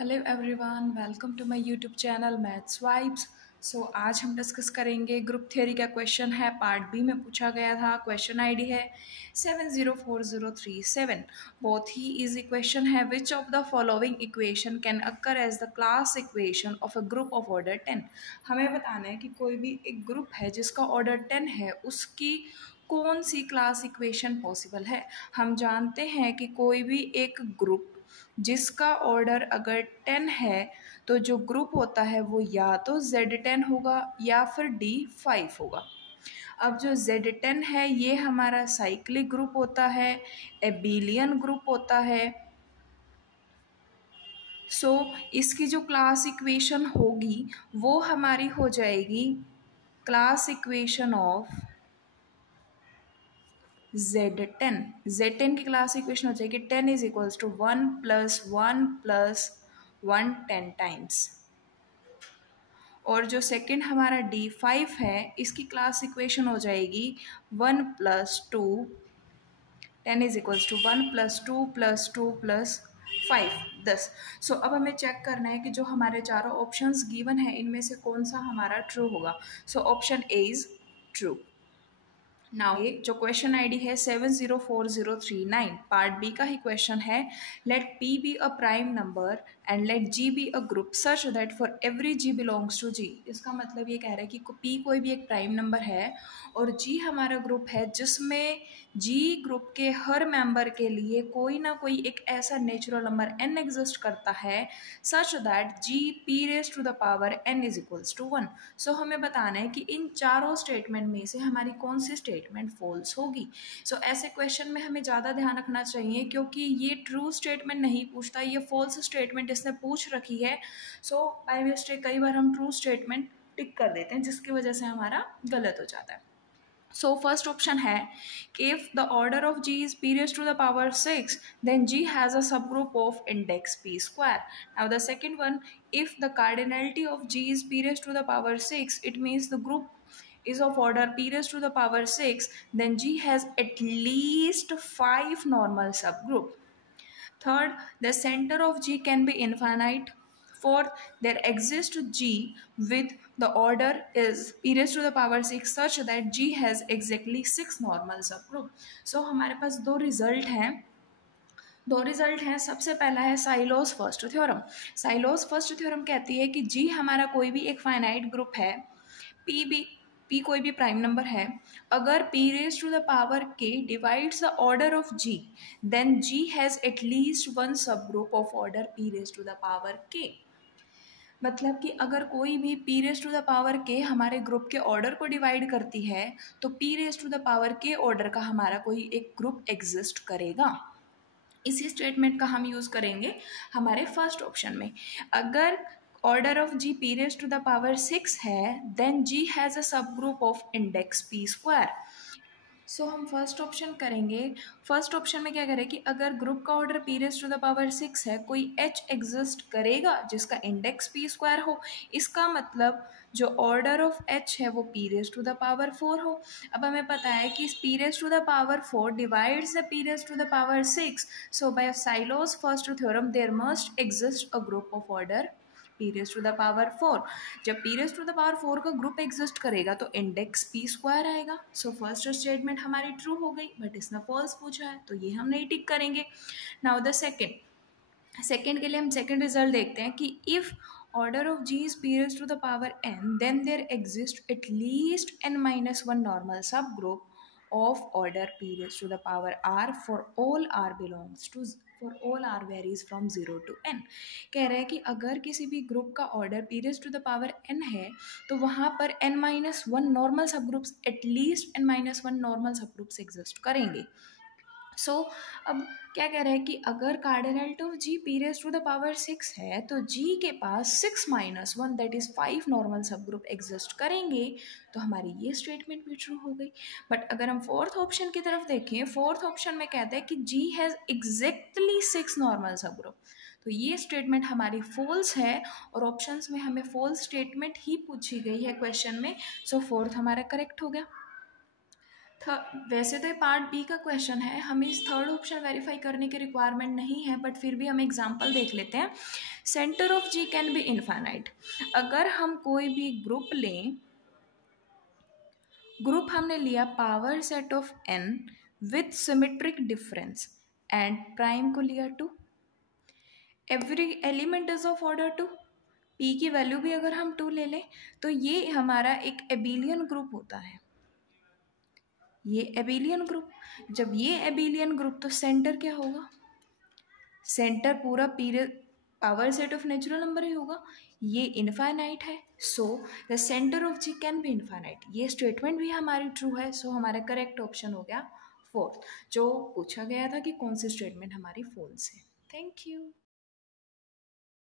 Hello everyone, welcome to my YouTube channel Maths Vibes. आज हम discuss करेंगे group theory का क्वेश्चन है, पार्ट बी में पूछा गया था। क्वेश्चन आईडी है 704037। बहुत ही इजी क्वेश्चन है। Which of the following equation can occur as the class equation of a group of order 10। हमें बताना है कि कोई भी एक ग्रुप है जिसका ऑर्डर 10 है, उसकी कौन सी क्लास इक्वेशन पॉसिबल है। हम जानते हैं कि कोई भी एक ग्रुप जिसका ऑर्डर अगर 10 है तो जो ग्रुप होता है वो या तो Z10 होगा या फिर D5 होगा। अब जो Z10 है ये हमारा साइक्लिक ग्रुप होता है, एबेलियन ग्रुप होता है। इसकी जो क्लास इक्वेशन होगी वो हमारी हो जाएगी क्लास इक्वेशन ऑफ Z10 की क्लास इक्वेशन हो जाएगी 10 इज इक्वल्स टू 1 + 1 + 1 10 टाइम्स। और जो सेकंड हमारा D5 है इसकी क्लास इक्वेशन हो जाएगी 1 + 2 10 इज इक्वल्स टू 1 + 2 + 2 + 5 10। अब हमें चेक करना है कि जो हमारे चारों ऑप्शंस गिवन है इनमें से कौन सा हमारा ट्रू होगा। Option A is true. Now ये जो क्वेश्चन आईडी है 704039, पार्ट बी का ही क्वेश्चन है। Let p be a prime number and let g be a group such that for every g belongs to g. इसका मतलब ये कह रहा है कि पी कोई भी एक प्राइम नंबर है और जी हमारा ग्रुप है जिसमें जी ग्रुप के हर मेंबर के लिए कोई ना कोई एक ऐसा नेचुरल नंबर n एग्जिस्ट करता है such that G P raise to the power n is equals to 1। हमें बताना है कि इन चारों स्टेटमेंट में से हमारी कौन सी स्टेटमेंट फॉल्स होगी। ऐसे क्वेश्चन में हमें ज़्यादा ध्यान रखना चाहिए क्योंकि ये ट्रू स्टेटमेंट नहीं पूछता, ये फॉल्स स्टेटमेंट इसने पूछ रखी है। बाय मिस्टेक कई बार हम ट्रू स्टेटमेंट टिक कर देते हैं जिसकी वजह से हमारा गलत हो जाता है। फर्स्ट ऑप्शन है if the order of G is p raised to the power 6, then G has a subgroup of index p square. Now the second one, if the cardinality of G is p raised to the power 6, it means the group is of order p raised to the power 6, then G has at least 5 normal subgroup. Third, the center of G can be infinite. Fourth, there exists G with the order is p raised to the power 6 such that G has exactly 6 normal subgroup. हमारे पास दो result हैं। सबसे पहला है silos first theorem. Silos first theorem कहती है कि जी हमारा कोई भी एक फाइनाइट ग्रुप है, पी कोई भी प्राइम नंबर है, अगर p raise to the power k divides the order of g, then g has at least one subgroup of order p raise to the power k। मतलब कि अगर कोई भी p raise to the power k हमारे group के order को divide करती है तो p raise to the power k order का हमारा कोई एक ग्रुप एग्जिस्ट करेगा। इसी स्टेटमेंट का हम यूज़ करेंगे हमारे फर्स्ट ऑप्शन में। अगर order of G p raise to the power 6 है, then G has a subgroup of index p square. हम फर्स्ट ऑप्शन करेंगे। फर्स्ट ऑप्शन में क्या करें कि अगर ग्रुप का order p raise to the power 6 है, कोई h एग्जिस्ट करेगा जिसका इंडेक्स p स्क्वायर हो। इसका मतलब जो ऑर्डर ऑफ h है वो p raise to the power 4 हो। अब हमें पता है कि p raise to the power 4 divides the p raise to the power 6। By Sylow's first theorem there must exist a group of order p raise to the power 4। जब p raise to the power 4 का ग्रुप exist करेगा तो index p square आएगा। First statement हमारी true हो गई, but इसने फॉल्स पूछा है तो ये हम नहीं टिक करेंगे। नाउ द सेकेंड के लिए हम सेकेंड रिजल्ट देखते हैं कि if order of G is p raised to the power n, then there exists at least n-1 normal subgroup of order p raised to the power r for all r belongs to for all r varies from 0 to n। कह रहे हैं कि अगर किसी भी group का order p raised to the power n है तो वहाँ पर n-1 normal subgroups at least n-1 normal subgroups exist करेंगे। अब क्या कह रहे हैं कि अगर cardinality of G p raise to the power 6 है तो g के पास 6-1 that is 5 normal subgroup exist करेंगे। तो हमारी ये स्टेटमेंट भी ट्रू हो गई। बट अगर हम फोर्थ ऑप्शन की तरफ देखें, फोर्थ ऑप्शन में कहते हैं कि g हैज़ एग्जैक्टली 6 नॉर्मल सब ग्रुप, तो ये स्टेटमेंट हमारी फॉल्स है और ऑप्शंस में हमें फॉल्स स्टेटमेंट ही पूछी गई है क्वेश्चन में। फोर्थ हमारा करेक्ट हो गया। वैसे तो ये पार्ट बी का क्वेश्चन है, हमें इस थर्ड ऑप्शन वेरीफाई करने की रिक्वायरमेंट नहीं है, बट फिर भी हम एग्जांपल देख लेते हैं। Centre of G can be infinite. अगर हम कोई भी ग्रुप लें, ग्रुप हमने लिया power set of n with symmetric difference and prime को लिया 2, every element is of order 2, p की वैल्यू भी अगर हम 2 ले लें तो ये हमारा एक एबिलियन ग्रुप होता है। ये एबिलियन ग्रुप, जब ये एबिलियन ग्रुप तो सेंटर क्या होगा, सेंटर पूरा period power set of natural number ही होगा। ये इनफाइनाइट है, so the centre of G can be infinite. ये स्टेटमेंट भी हमारी ट्रू है, सो हमारा करेक्ट ऑप्शन हो गया फोर्थ। जो पूछा गया था कि कौन सी स्टेटमेंट हमारी फॉल्स है। Thank you.